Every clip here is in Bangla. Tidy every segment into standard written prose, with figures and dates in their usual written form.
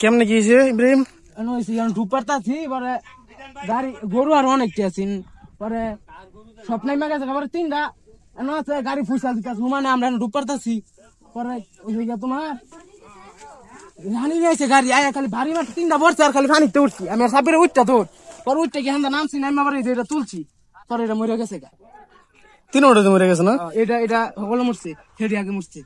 কেমনে গিয়েছে ইব্রাহিম? গাড়ি গরু আর অনেকটা আছেন পরে স্বপ্নাই মাগেছে আবার তিনটা আছে গাড়ি ফুসা দিতেছে মানে আমরা ডুব পারতাছি পরে ওই তোমার রানি নিয়েছে গাড়ি আয়া খালি ভারী মাঠ তিনটা বসছে আর খালি পানিতে উঠছি আমি আর সাপের উঠটা তোর পরে উঠতে গিয়ে হান্দা নামছি নামি আবার এটা তুলছি পরে এটা মরে গেছে গা। তিন ওটাতে মরে গেছে না? এটা হলো মরছে হেডি আগে মরছে।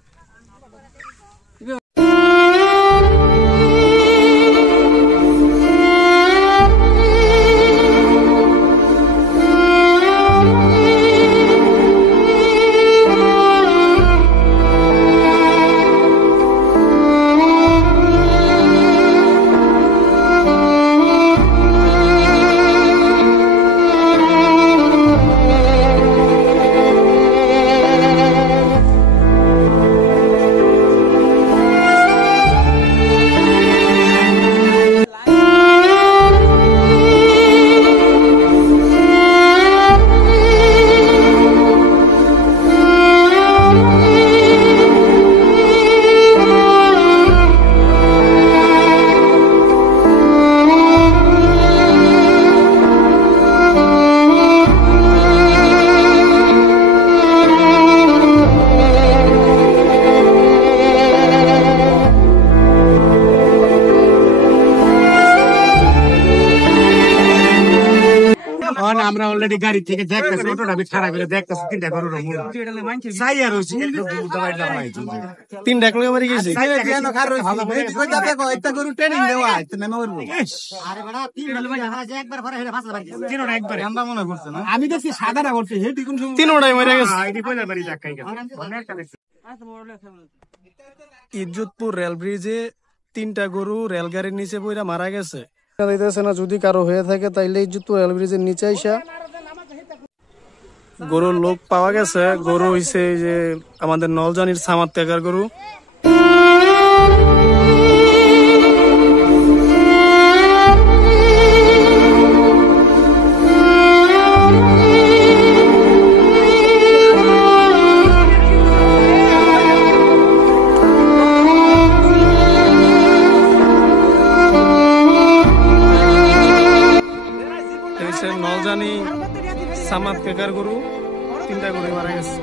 আমরা অলরেডি গাড়ি থেকে দেখতেছি অটোটা খারাপ করে দেখতেছি তিনটা গরুর চাই আর তিনটা একলগে মারি গেছে একটা গরু ট্রেনিং দেওয়া আমি দেখছি সাদাটা করছে তিনোটাই মরে গেছে। ইজ্জতপুর রেল ব্রিজে তিনটা গরু রেলগাড়ির নিচে পড়ে মারা গেছে না। যদি কারো হয়ে থাকে তাইলে ইজ্জতপুর রেল ব্রিজের নিচে আইসা গরুর লোক পাওয়া গেছে। গরু হইছে যে আমাদের নলজানির সামার ত্যাগার গরু। নলজানি সামার ত্যাগার গরু তিনটা গরু মারা গেছে।